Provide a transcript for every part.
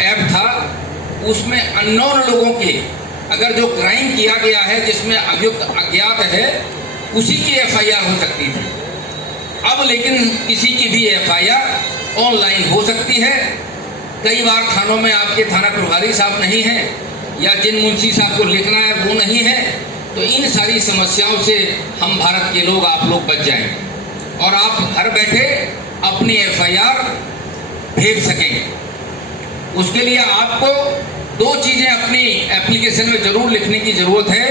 App था, उसमें unknown लोगों के अगर जो क्राइम किया गया है जिसमें अभियुक्त अज्ञात है उसी की एफआईआर हो सकती थी। अब लेकिन किसी की भी एफआईआर ऑनलाइन हो सकती है। कई बार थानों में आपके थाना प्रभारी साहब नहीं हैं या जिन मुंशी साहब को लिखना है वो नहीं है, तो इन सारी समस्याओं से हम भारत के लोग, आप लोग बच जाएंगे और आप घर बैठे अपनी एफआईआर भेज सकेंगे। उसके लिए आपको दो चीजें अपनी एप्लीकेशन में जरूर लिखने की जरूरत है।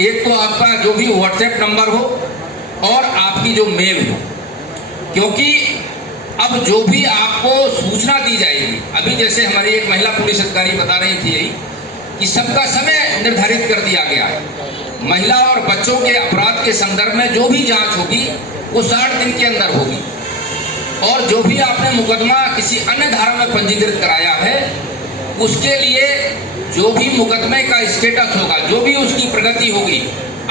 एक तो आपका जो भी व्हाट्सएप नंबर हो और आपकी जो मेल हो, क्योंकि अब जो भी आपको सूचना दी जाएगी, अभी जैसे हमारी एक महिला पुलिस अधिकारी बता रही थी यही कि सबका समय निर्धारित कर दिया गया है। महिला और बच्चों के अपराध के संदर्भ में जो भी जांच होगी वो 60 दिन के अंदर होगी, और जो भी आपने मुकदमा किसी अन्य धारा में पंजीकृत कराया है उसके लिए जो भी मुकदमे का स्टेटस होगा, जो भी उसकी प्रगति होगी,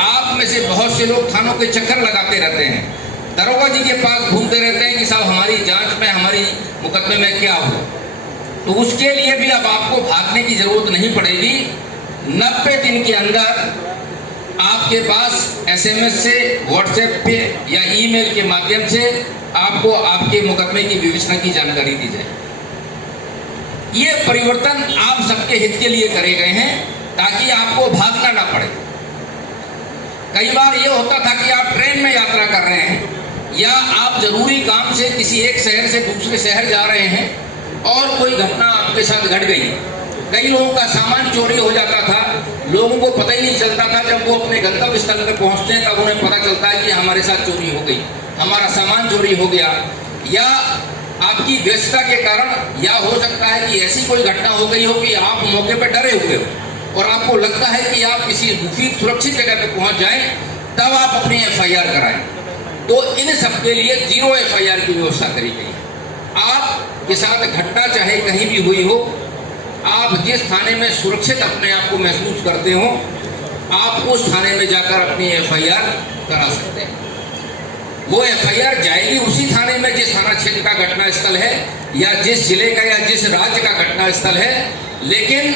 आप में से बहुत से लोग थानों के चक्कर लगाते रहते हैं, दरोगा जी के पास घूमते रहते हैं कि साहब हमारी जांच में, हमारी मुकदमे में क्या हुआ। तो उसके लिए भी अब आपको भागने की जरूरत नहीं पड़ेगी। 90 दिन के अंदर आपके पास एसएमएस से, व्हाट्सएप पे या ईमेल के माध्यम से आपको आपके मुकदमे की विवेचना की जानकारी दी जाए। ये परिवर्तन आप सबके हित के लिए करे गए हैं ताकि आपको भागना ना पड़े। कई बार ये होता था कि आप ट्रेन में यात्रा कर रहे हैं या आप जरूरी काम से किसी एक शहर से दूसरे शहर जा रहे हैं और कोई घटना आपके साथ घट गई। कई लोगों का सामान चोरी हो जाता था, लोगों को पता ही नहीं चलता था। जब वो अपने गंतव्य स्थल पर पहुंचते हैं तब उन्हें पता चलता है कि हमारे साथ चोरी हो गई, हमारा सामान चोरी हो गया। या आपकी व्यस्तता के कारण, या हो सकता है कि ऐसी कोई घटना हो गई हो कि आप मौके पर डरे हुए हो और आपको लगता है कि आप किसी दूसरी सुरक्षित जगह पे पहुंच जाएं, तब आप अपनी एफआईआर कराएं। तो इन सब के लिए 0 एफआईआर की व्यवस्था करी गई है। आपके साथ घटना चाहे कहीं भी हुई हो, आप जिस थाने में सुरक्षित अपने आप को महसूस करते हो, आप उस थाने में जाकर अपनी एफआईआर करा सकते हैं। वो एफआईआर जाएगी उसी थाने में जिस थाना क्षेत्र का घटना स्थल है या जिस जिले का या जिस राज्य का घटना स्थल है, लेकिन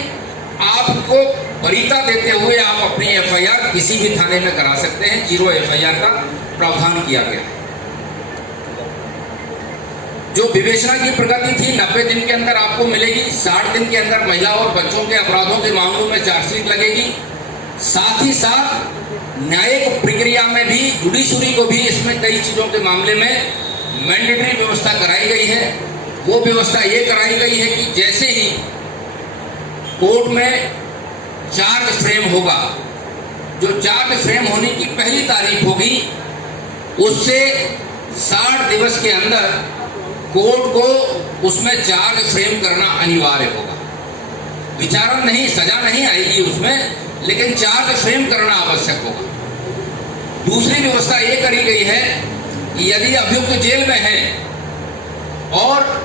आपको वरीयता देते हुए आप अपनी एफआईआर किसी भी थाने में करा सकते हैं। 0 एफआईआर का प्रावधान किया गया है। जो विवेचना की प्रगति थी 90 दिन के अंदर आपको मिलेगी। 60 दिन के अंदर महिला और बच्चों के अपराधों के मामलों में चार्जशीट लगेगी। साथ ही साथ न्यायिक प्रक्रिया में भी, जुडिशरी को भी इसमें कई चीजों के मामले में मैंडेटरी व्यवस्था कराई गई है। वो व्यवस्था ये कराई गई है कि जैसे ही कोर्ट में चार्ज फ्रेम होगा, जो चार्ज फ्रेम होने की पहली तारीख होगी, उससे 60 दिवस के अंदर कोर्ट को उसमें चार्ज फ्रेम करना अनिवार्य होगा। विचारण नहीं, सजा नहीं आएगी उसमें, लेकिन चार्ज फ्रेम करना आवश्यक होगा। दूसरी व्यवस्था ये करी गई है कि यदि अभियुक्त जेल में है और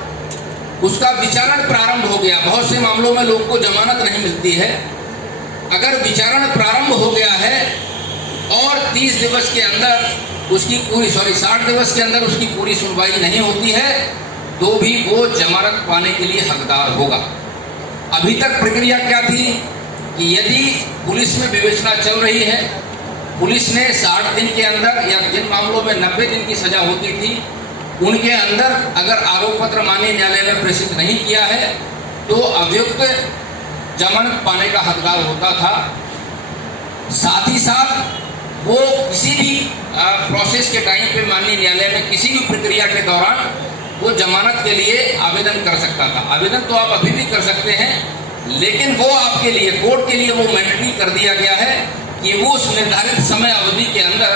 उसका विचारण प्रारंभ हो गया, बहुत से मामलों में लोगों को जमानत नहीं मिलती है, अगर विचारण प्रारंभ हो गया है और 30 दिवस के अंदर उसकी पूरी 60 दिवस के अंदर उसकी पूरी सुनवाई नहीं होती है, तो भी वो जमानत पाने के लिए हकदार होगा। अभी तक प्रक्रिया क्या थी कि यदि पुलिस में विवेचना चल रही है, पुलिस ने 60 दिन के अंदर या जिन मामलों में 90 दिन की सजा होती थी उनके अंदर अगर आरोप पत्र माननीय न्यायालय में प्रेषित नहीं किया है तो अभियुक्त जमानत पाने का हकदार होता था। साथ ही साथ वो किसी भी प्रोसेस के टाइम पे माननीय न्यायालय में किसी भी प्रक्रिया के दौरान वो जमानत के लिए आवेदन कर सकता था। आवेदन तो आप अभी भी कर सकते हैं, लेकिन वो आपके लिए, कोर्ट के लिए वो मैंडेटरी कर दिया गया है कि वो उस निर्धारित समय अवधि के अंदर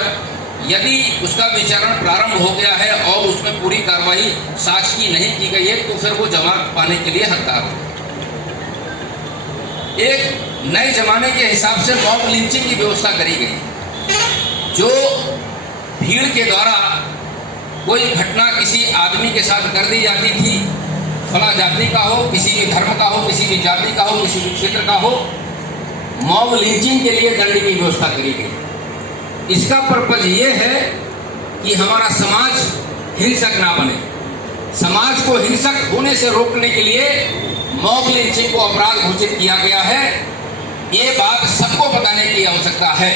यदि उसका विचारण प्रारंभ हो गया है और उसमें पूरी कार्रवाई साक्ष्य की नहीं की गई है तो फिर वो जमानत पाने के लिए हकदार हो। एक नए जमाने के हिसाब से मॉब लिंचिंग की व्यवस्था करी गई। जो भीड़ के द्वारा कोई घटना किसी आदमी के साथ कर दी जाती थी, फला जाति का हो, किसी भी धर्म का हो, किसी भी जाति का हो, किसी भी क्षेत्र का हो, मॉब लिंचिंग के लिए दंड की व्यवस्था करी गई। इसका पर्पज ये है कि हमारा समाज हिंसक ना बने। समाज को हिंसक होने से रोकने के लिए मॉब लिंचिंग को अपराध घोषित किया गया है, ये बात सबको बताने की आवश्यकता है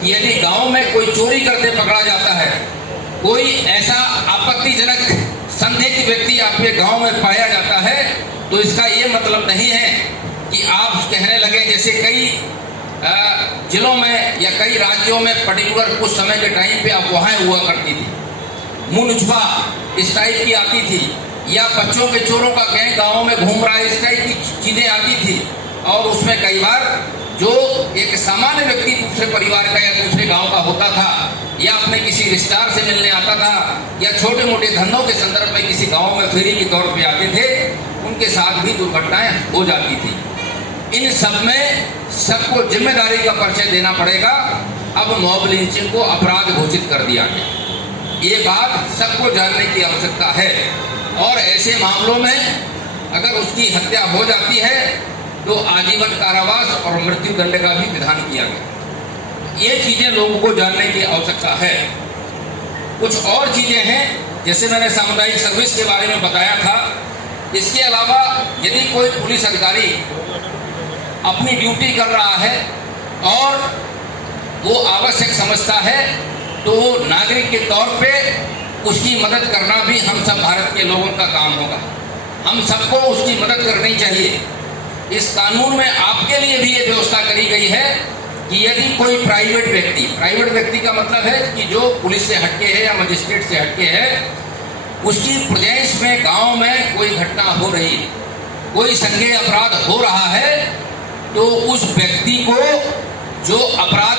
कि यदि गांव में कोई चोरी करते पकड़ा जाता है, कोई ऐसा आपत्तिजनक संदिग्ध व्यक्ति आपके गांव में पाया जाता है, तो इसका ये मतलब नहीं है कि आप कहने लगे, जैसे कई जिलों में या कई राज्यों में पर्टिकुलर कुछ समय के टाइम पे अफवाहें हुआ करती थी, मुनझुआ इस टाइप की आती थी, या बच्चों के चोरों का गैंग गाँव में घूम रहा है, इस टाइप की चीजें आती थी। और उसमें कई बार जो एक सामान्य व्यक्ति दूसरे परिवार का या दूसरे गांव का होता था, या अपने किसी रिश्तेदार से मिलने आता था, या छोटे मोटे धंधों के संदर्भ में किसी गांव में फेरी के तौर पे आते थे, उनके साथ भी दुर्घटनाएं हो जाती थी। इन सब में सबको जिम्मेदारी का परिचय देना पड़ेगा। अब मॉब लिंचिंग को अपराध घोषित कर दिया गया, ये बात सबको जानने की आवश्यकता है। और ऐसे मामलों में अगर उसकी हत्या हो जाती है तो आजीवन कारावास और मृत्यु दंड का भी विधान किया गया। ये चीजें लोगों को जानने की आवश्यकता है। कुछ और चीजें हैं, जैसे मैंने सामुदायिक सर्विस के बारे में बताया था। इसके अलावा यदि कोई पुलिस अधिकारी अपनी ड्यूटी कर रहा है और वो आवश्यक समझता है, तो वो नागरिक के तौर पे उसकी मदद करना भी हम सब भारत के लोगों का काम होगा। हम सबको उसकी मदद करनी चाहिए। इस कानून में आपके लिए भी ये व्यवस्था करी गई है कि यदि कोई प्राइवेट व्यक्ति का मतलब है कि जो पुलिस से हटके है या मजिस्ट्रेट से हटके है, उसकी प्रेजेंस में गांव में कोई घटना हो रही है, कोई संज्ञेय अपराध हो रहा है, तो उस व्यक्ति को जो अपराध